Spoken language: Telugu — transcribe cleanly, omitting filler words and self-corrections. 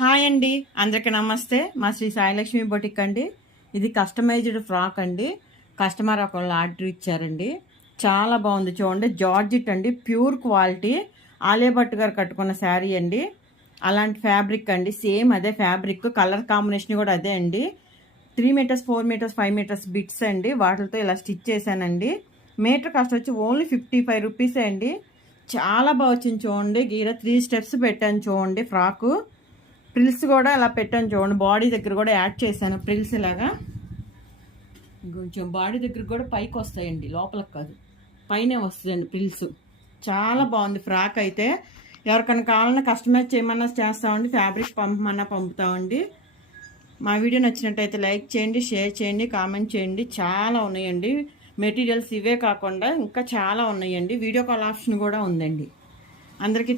హాయ్ అండి, అందరికీ నమస్తే. మా శ్రీ సాయిలక్ష్మి బొటిక్ అండి. ఇది కస్టమైజ్డ్ ఫ్రాక్ అండి. కస్టమర్ ఒకళ్ళు ఆర్డర్ ఇచ్చారండి. చాలా బాగుంది చూడండి. జార్జిట్ అండి, ప్యూర్ క్వాలిటీ. ఆలియా భట్ గారు కట్టుకున్న శారీ అండి. అలాంటి ఫ్యాబ్రిక్ అండి, సేమ్ అదే ఫ్యాబ్రిక్. కలర్ కాంబినేషన్ కూడా అదే అండి. 3 మీటర్స్, 4 మీటర్స్, 5 మీటర్స్ బిట్స్ అండి. వాటితో ఇలా స్టిచ్ చేశానండి. మీటర్ కాస్ట్ వచ్చి ఓన్లీ 55 రూపీసే అండి. చాలా బాగా వచ్చింది చూడండి. గీర 3 స్టెప్స్ పెట్టాను చూడండి. ఫ్రాకు ప్రిల్స్ కూడా అలా పెట్టాను చూడండి. బాడీ దగ్గర కూడా యాడ్ చేశాను ప్రిల్స్ ఇలాగా. కొంచెం బాడీ దగ్గర కూడా పైకి వస్తాయండి, లోపలికి కాదు, పైనే వస్తాయండి ప్రిల్స్. చాలా బాగుంది ఫ్రాక్ అయితే. ఎవరికైనా కావాలన్నా కస్టమైజ్ చేయమన్నా చేస్తామండి, ఫ్యాబ్రిక్ పంపమన్నా పంపుతామండి. మా వీడియో నచ్చినట్టయితే లైక్ చేయండి, షేర్ చేయండి, కామెంట్ చేయండి. చాలా ఉన్నాయండి మెటీరియల్స్. ఇవే కాకుండా ఇంకా చాలా ఉన్నాయండి. వీడియో కాల్ ఆప్షన్ కూడా ఉందండి. అందరికీ